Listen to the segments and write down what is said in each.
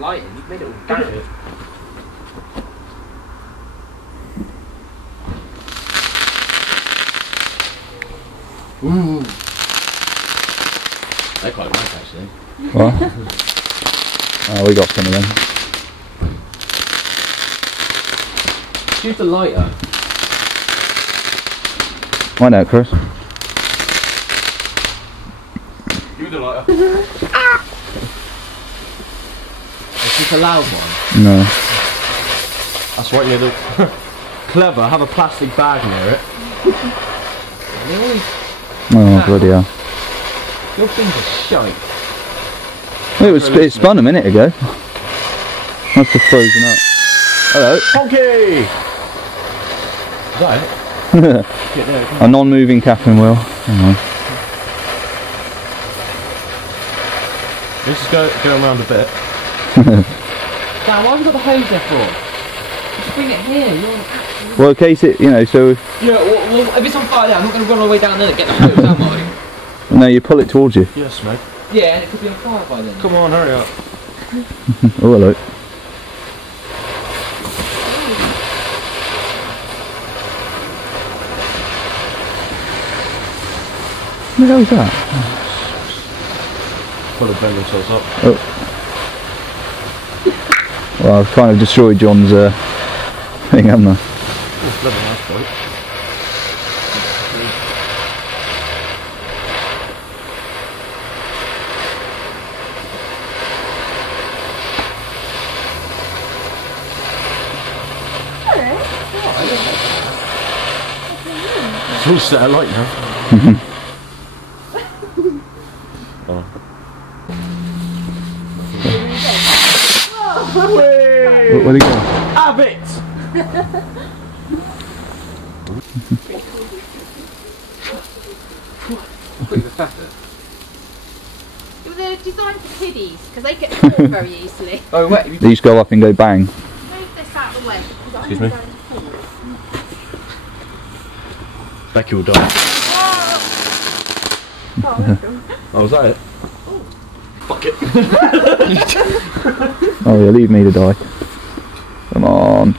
lighting, you've made it all dark. Ooh. They're quite nice actually. What? Oh, we got some of them. Use the lighter. Find out, Chris. Use the lighter. Is this a loud one? No. That's right near the... Clever, have a plastic bag near it. Really? Oh, bloody hell. Your things are shite. It spun a minute ago. Must have frozen up. Hello. Honky! Is that it? A non-moving capping wheel. Hang on. Let's just go around a bit. Dan, why have you got the hose there for? Just bring it here. Well, in case it, you know, so... Yeah, well, if it's on fire there, I'm not going to run all the way down there and get the hose, am I? No, you pull it towards you. Yes, mate. Yeah, and it could be on fire by then. Come on, hurry up. Oh, hello. What the hell is that? Full of bend themselves up. Oh. Well, I've kind of destroyed John's thing, haven't I? Oh, bloody nice boat. It's all set alight now. Oh. Where'd he go? Have it! They're designed for kiddies because they get caught very easily. Oh, wait. These go up and go bang. Move this out of the way. Excuse me. Becky will die. Oh, was that it? Oh. Fuck it. Oh yeah, leave me to die. Come on.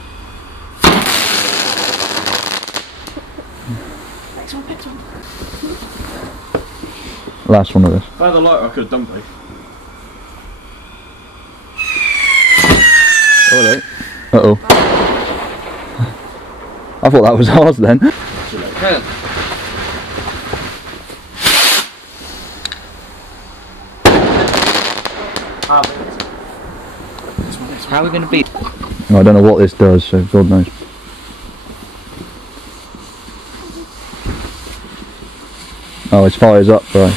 Next one, next one. Last one of this. If I had the lighter, I could have done both. Oh, hello. Uh-oh. I thought that was ours then. How are we going to beat? I don't know what this does, so God knows. Oh, it fires up, right.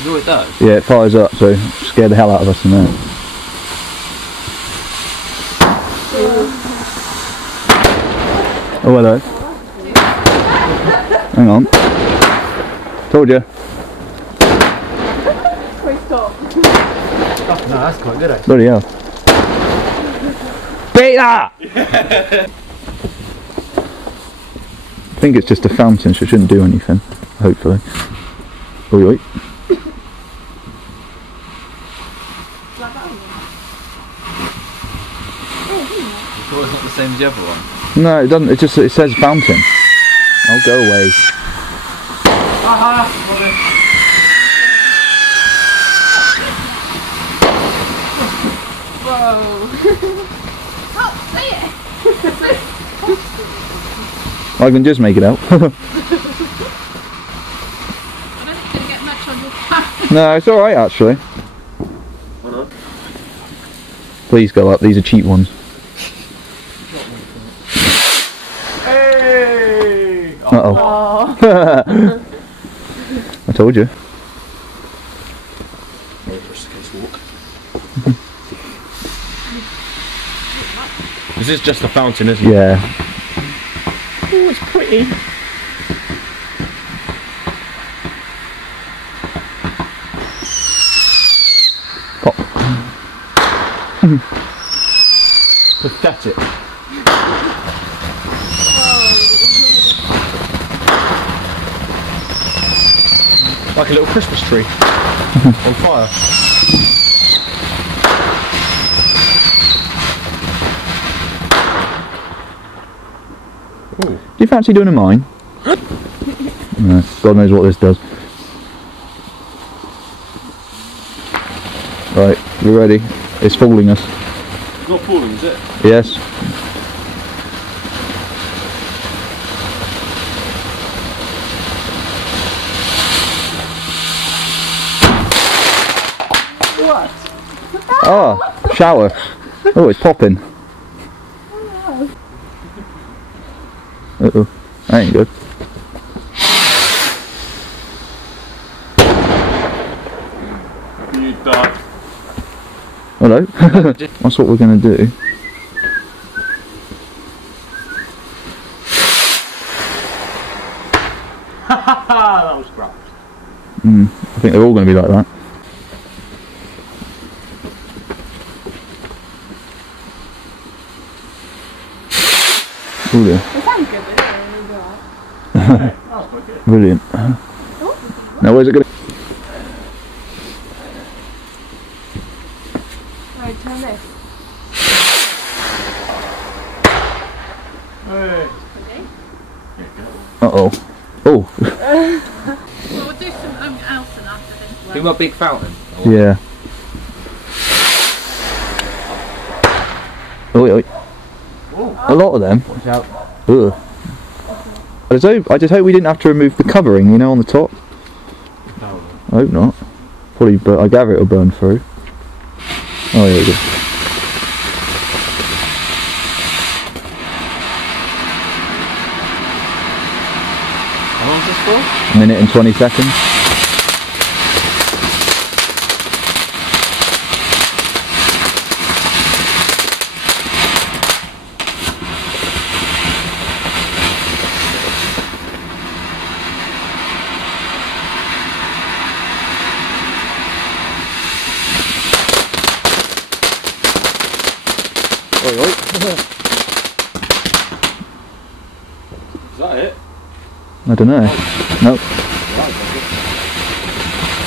Is all it does? Yeah, it fires up, so scare the hell out of us in there. Oh, hello. Hang on. Told you. No, that's quite good actually. Bloody hell. Beat that! I think it's just a fountain, so it shouldn't do anything, hopefully. Oi, oi. Sure it's not the same as the other one? No, it doesn't. It says fountain. Oh, go away. Whoa. Oh, see it. I can just make it out. I don't think you're going to get much on your camera. No, it's alright actually. Please go up, these are cheap ones. Hey! Uh-oh. I told you. This is just a fountain, isn't it? Yeah. Oh, it's pretty. Pop. Pathetic. Like a little Christmas tree on fire. you fancy doing a mine? No, God knows what this does. Right, we're ready. It's fooling us. It's not falling, is it? Yes. What? Ah, shower. Oh, it's popping. Uh-oh, that ain't good. You died. Hello. That's what we're going to do. That was crap. I think they're all going to be like that. Oh dear. It sounds good, but it doesn't really go. Brilliant. Now where's it going to... Right, turn this. Hey. Okay. Uh-oh. Oh. Well, we'll do something else and after this. Do my big fountain. Yeah. Oh, wait, wait. A lot of them. Watch out. Ugh. I just hope we didn't have to remove the covering, you know, on the top. No. I hope not. Probably, but I gather it'll burn through. Oh, yeah, we go. How long's this for? A minute and 20 seconds. Oi, oi. Is that it? I don't know. Nope.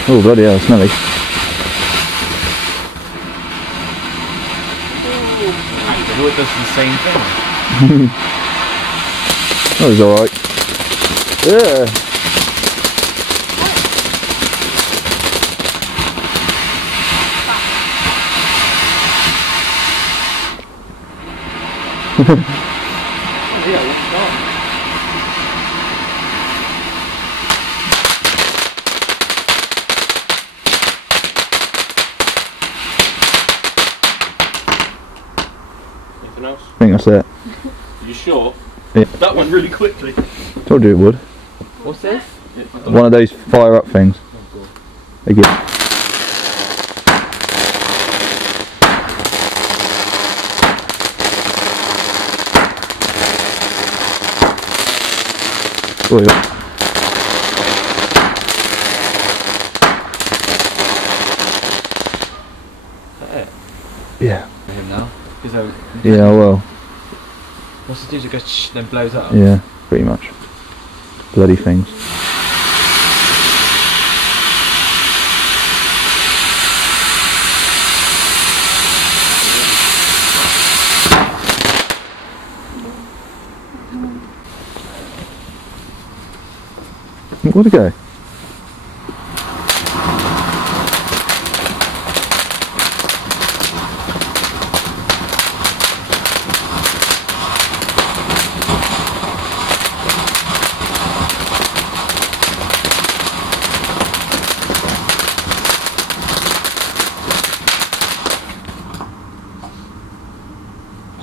Oh, bloody hell, smelly. Actually, it does the same thing. That was alright. Yeah. Anything else? I think that's it. Are you sure? Yeah. That went really quickly. Told you it would. What's this? One of those fire up things. Again. Oh, yeah. Yeah. Him now. Yeah, well. What's it do? It goes shh, then blows up. Yeah, pretty much. Bloody things. Where'd it go?